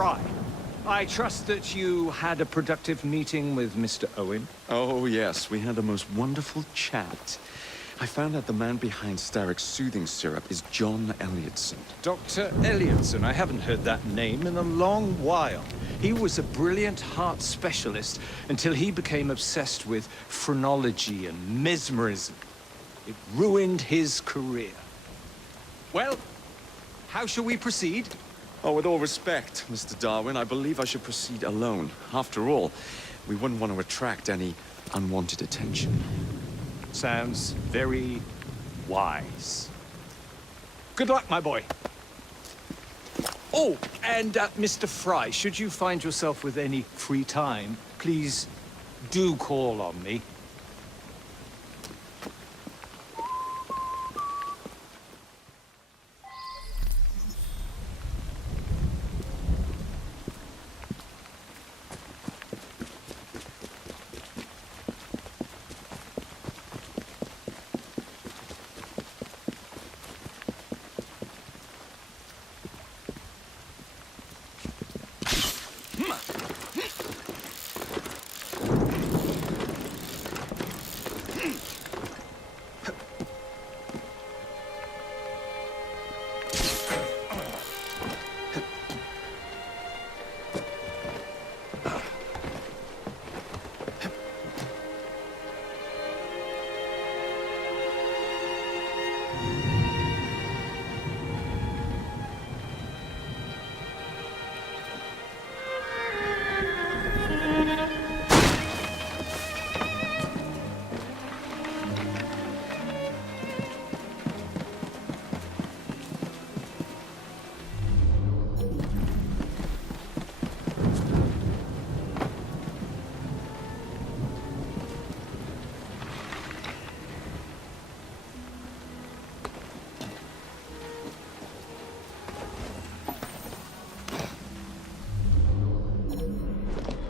Fry. I trust that you had a productive meeting with Mr. Owen? Oh, yes. We had the most wonderful chat. I found out the man behind Starrick's soothing syrup is John Elliotson. Dr. Elliotson, I haven't heard that name in a long while. He was a brilliant heart specialist until he became obsessed with phrenology and mesmerism. It ruined his career. Well, how shall we proceed? Oh, with all respect, Mr. Darwin, I believe I should proceed alone. After all, we wouldn't want to attract any unwanted attention. Sounds very wise. Good luck, my boy. Oh, and Mr. Fry, should you find yourself with any free time, please do call on me.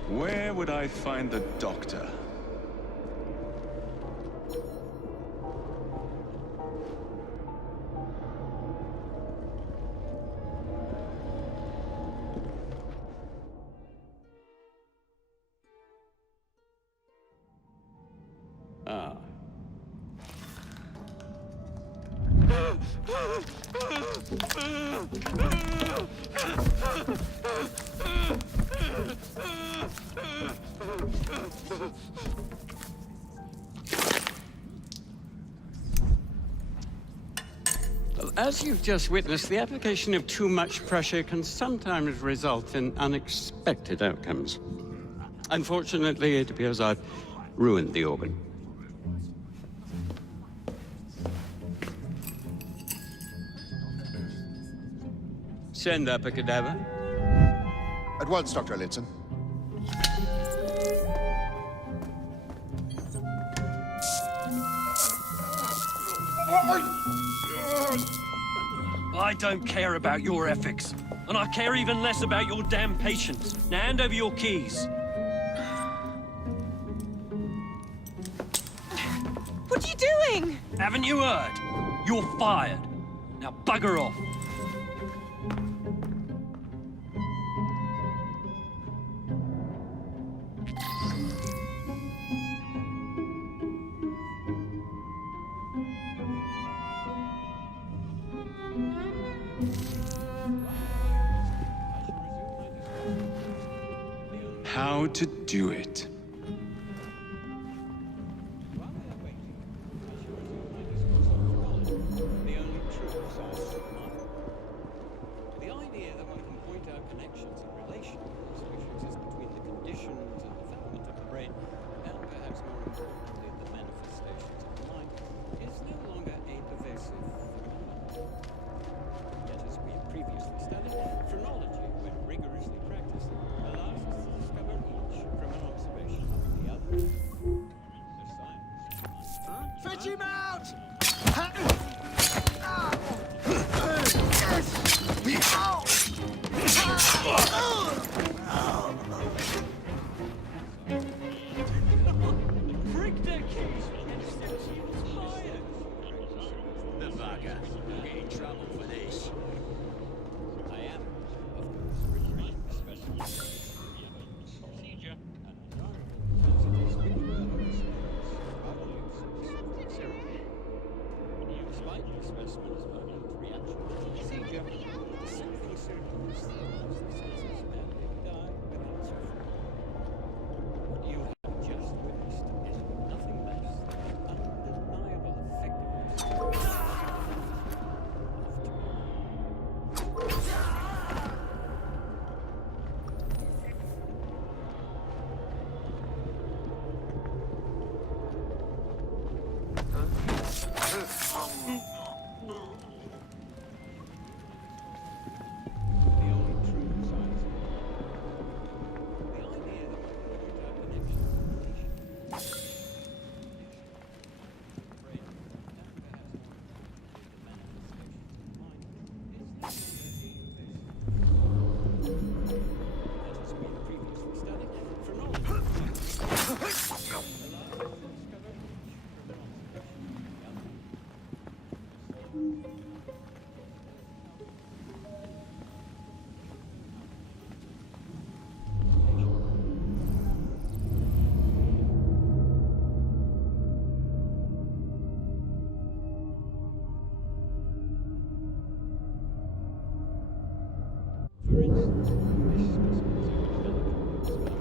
Where would I find the doctor? Ah. Well, as you've just witnessed, the application of too much pressure can sometimes result in unexpected outcomes. Unfortunately, it appears I've ruined the organ. Send up a cadaver. At once, Dr. Elliotson. I don't care about your ethics, and I care even less about your damn patience. Now hand over your keys. What are you doing? Haven't you heard? You're fired. Now bugger off. How to do it. The idea that one can point out connections and relations which exist between the conditions and development of the brain, and perhaps more importantly, the manifestations of the mind, is no longer a pervasive phenomenon. Yet, as we have previously studied, phrenology, when rigorously practiced, allows us to discover each from an observation of the other. The science. Fetch him out! Prick their keys instead she was hired. The bugger. You'll get in trouble for this. I am, of course, referring specimen's moment of reaction to the procedure. Something certain is the senses and they die without suffering. What you have just witnessed is nothing less than the undeniable effectiveness of the only true science. The idea that one can point out connections and relations. Brain, and perhaps more importantly, the manifestations of mind, is the as we previously studied, phrenology allows us to discover each from an observation of the other. For instance, this specimen's open development was found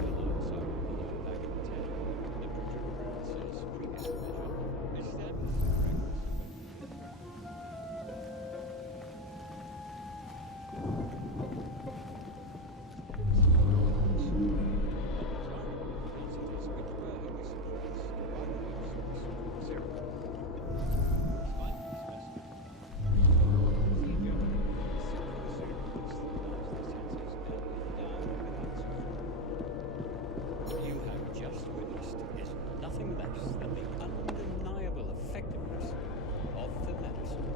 on the outside of the back of its head. The protuberance's previous measure established the correctness of both densities which were only suppressed by the use of the super serum. Despite the specimen, procedure is simply a circumstance that allows the senses and they die without suffering. What you have just witnessed is nothing less than the undeniable effectiveness of the medicine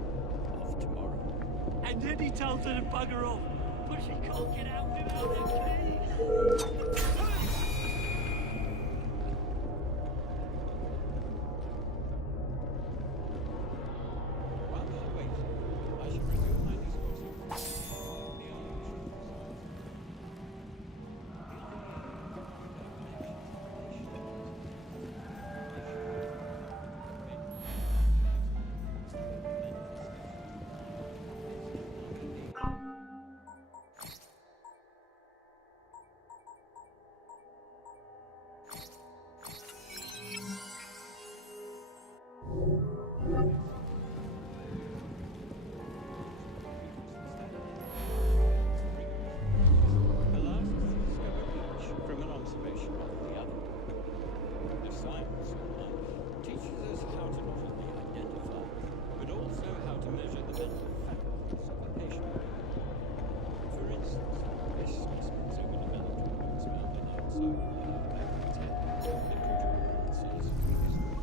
of tomorrow. And then he tells her to bugger off, but she can't get out without the key. While we wait, I shall resume my discourse of the only true science. The idea that one can point out connections and allows us to discover each from an observation of the other. The science of mind teaches us how to not only identify, but also how to measure the mental faculties of a patient. For instance, this specimen's overdeveloped was found on the outside of the back of its head. The protuberance's weakest link.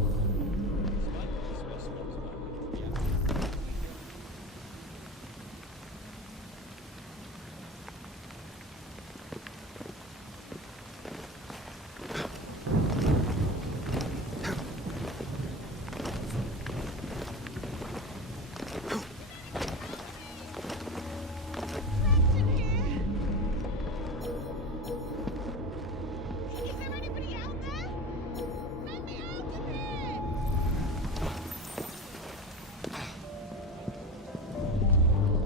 Despite the specimen's moment of reaction, Is there anybody out there? Let me out of here!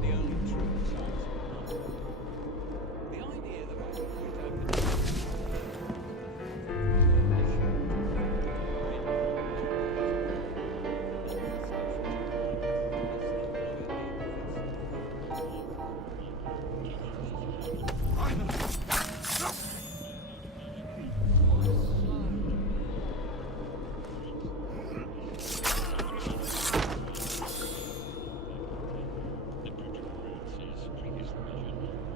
the only true science of mind. The idea that one can point out the protuberance's previous measure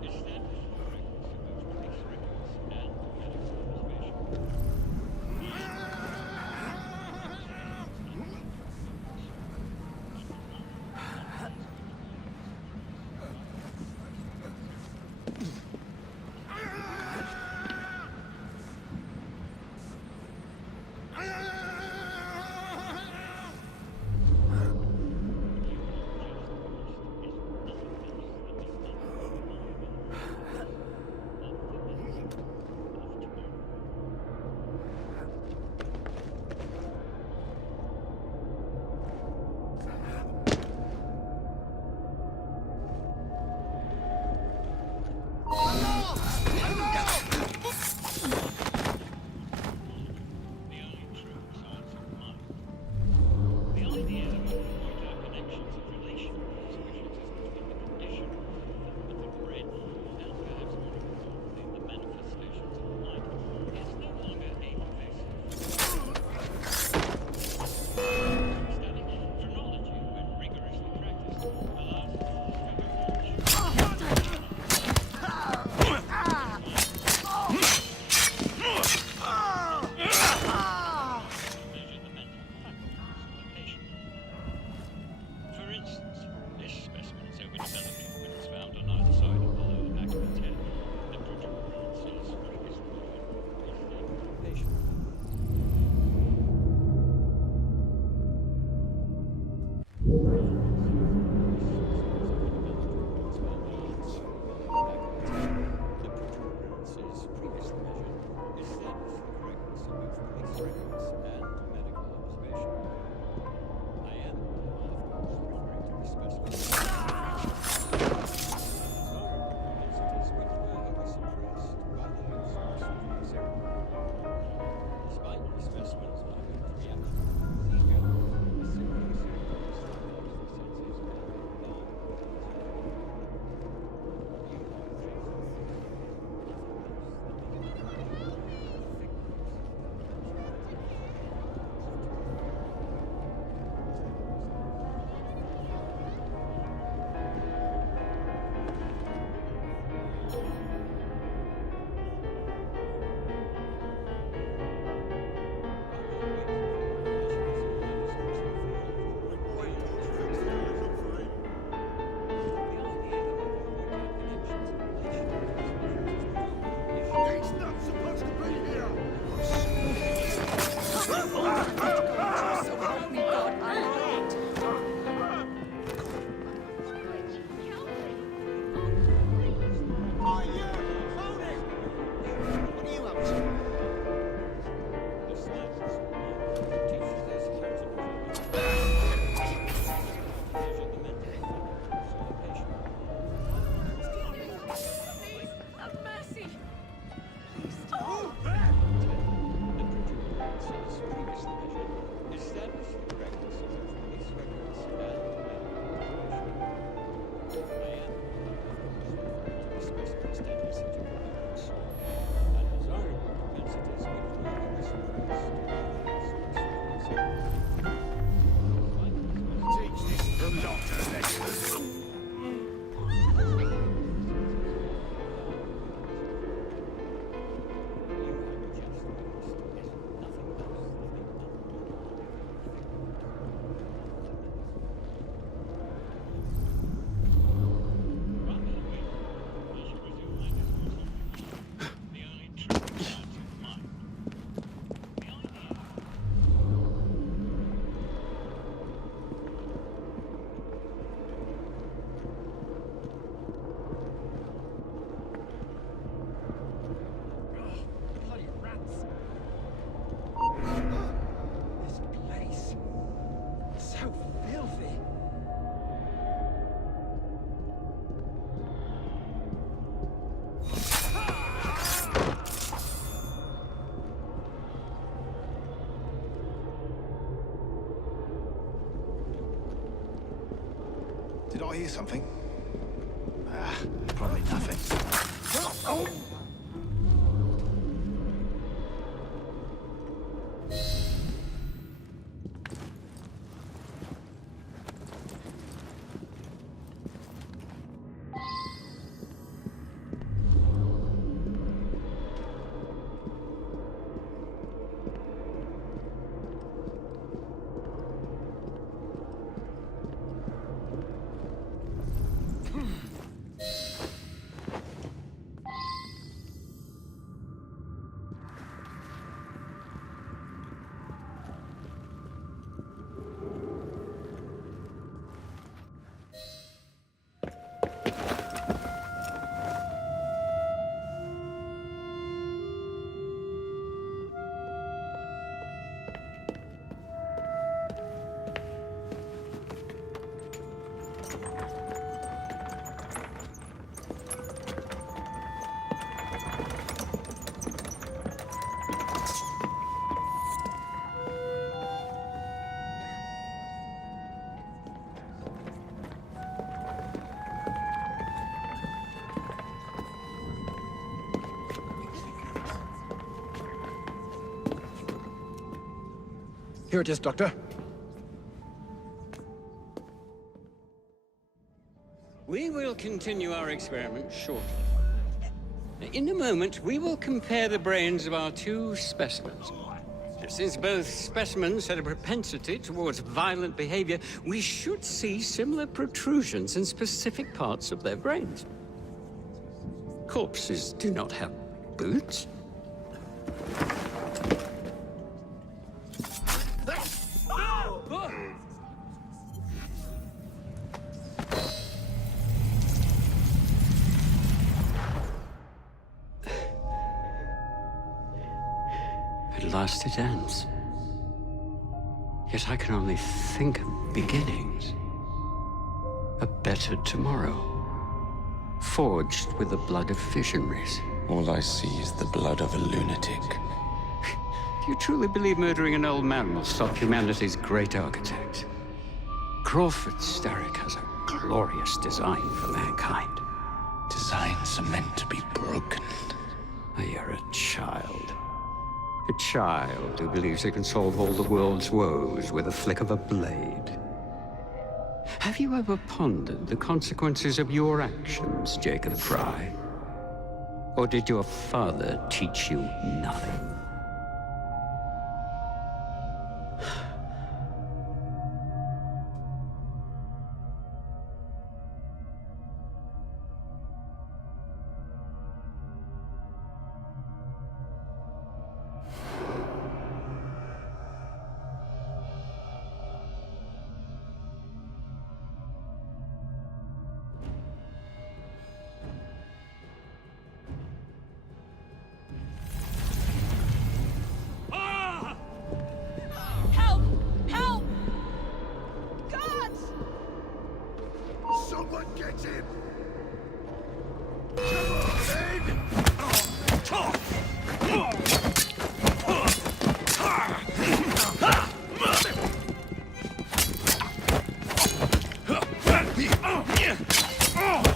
established the correctness of both release records and medical observation. Did I hear something? Ah, probably nothing. Here it is, Doctor. We will continue our experiment shortly. In a moment, we will compare the brains of our two specimens. Since both specimens had a propensity towards violent behavior, we should see similar protrusions in specific parts of their brains. Corpses do not have boots. At last it ends. Yet I can only think of beginnings. A better tomorrow. Forged with the blood of visionaries. All I see is the blood of a lunatic. Do you truly believe murdering an old man will stop humanity's great architect? Crawford Starrick has a glorious design for mankind. Designs are meant to be broken. Oh, you're a child. A child who believes he can solve all the world's woes with a flick of a blade. Have you ever pondered the consequences of your actions, Jacob Fry? Or did your father teach you nothing? Help! Help! God! Someone get him!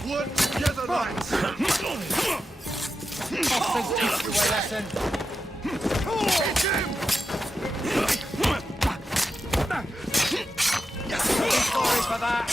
Work together, lads! I think teach you a lesson. Get him! Sorry for that.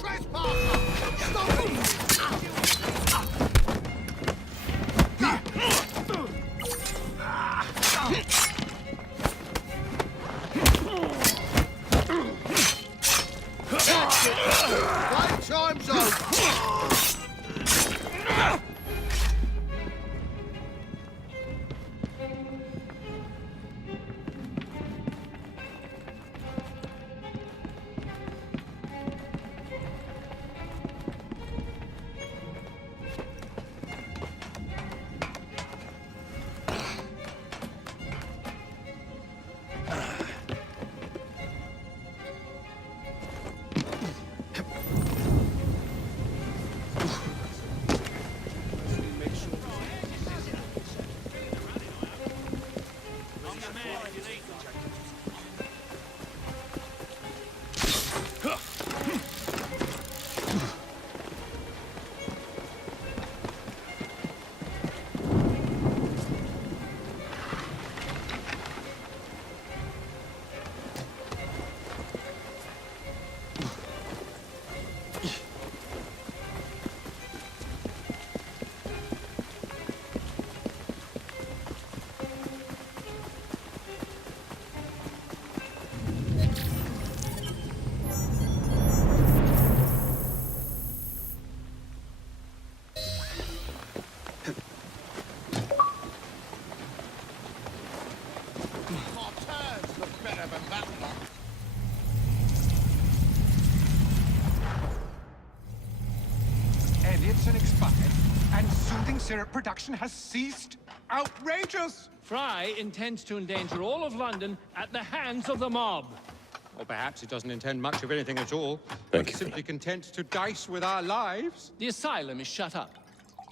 Trespasser! Stop him! Playtime's over! breathing syrup production has ceased. Outrageous! Fry intends to endanger all of London at the hands of the mob. Or perhaps he doesn't intend much of anything at all. Thank He's you, simply content to dice with our lives. The asylum is shut up.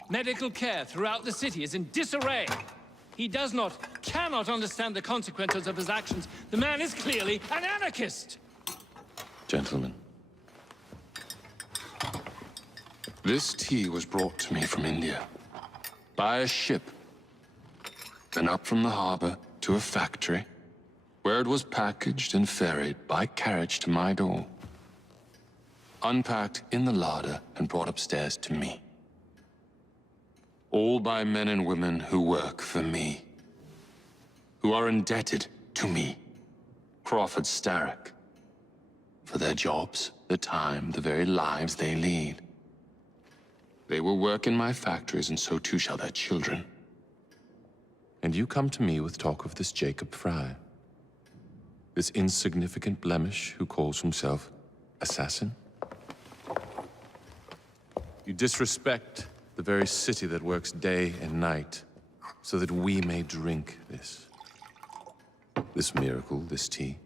Medical care throughout the city is in disarray. He cannot understand the consequences of his actions. The man is clearly an anarchist! Gentlemen, this tea was brought to me from India by a ship, then up from the harbor to a factory, where it was packaged and ferried by carriage to my door, unpacked in the larder and brought upstairs to me. All by men and women who work for me, who are indebted to me, Crawford Starrick, for their jobs, the time, the very lives they lead. They will work in my factories, and so too shall their children. And you come to me with talk of this Jacob Fry, this insignificant blemish who calls himself assassin? You disrespect the very city that works day and night so that we may drink this miracle, this tea.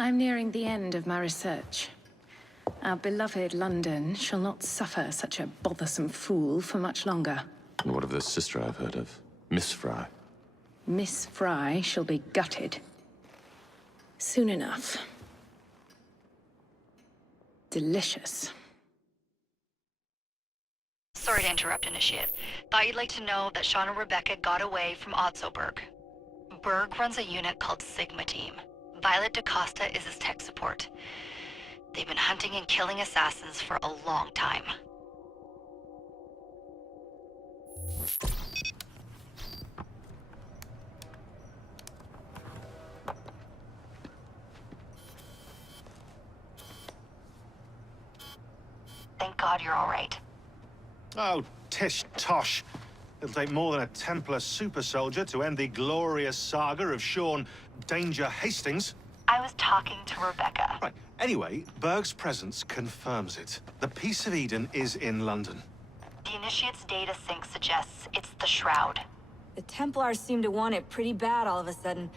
I'm nearing the end of my research. Our beloved London shall not suffer such a bothersome fool for much longer. And what of the sister I've heard of, Miss Fry? Miss Fry shall be gutted. Soon enough. Delicious. Sorry to interrupt, Initiate. Thought you'd like to know that Sean and Rebecca got away from Otzoberg. Berg runs a unit called Sigma Team. Violet DaCosta is his tech support. They've been hunting and killing assassins for a long time. Thank God you're all right. Oh, tish tosh. It'll take more than a Templar super soldier to end the glorious saga of Sean Danger Hastings. I was talking to Rebecca. Right. Anyway, Berg's presence confirms it. The Peace of Eden is in London. The Initiate's data sync suggests it's the Shroud. The Templars seem to want it pretty bad all of a sudden.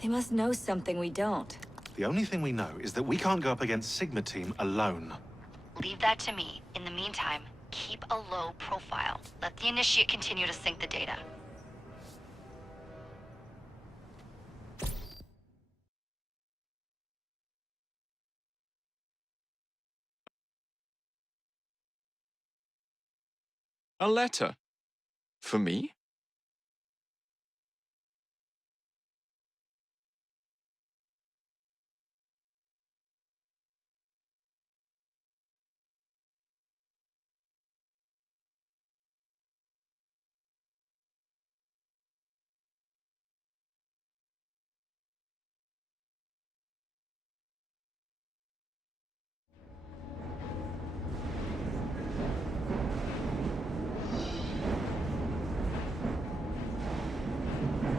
They must know something we don't. The only thing we know is that we can't go up against Sigma Team alone. Leave that to me. In the meantime, keep a low profile. Let the Initiate continue to sync the data. A letter? For me?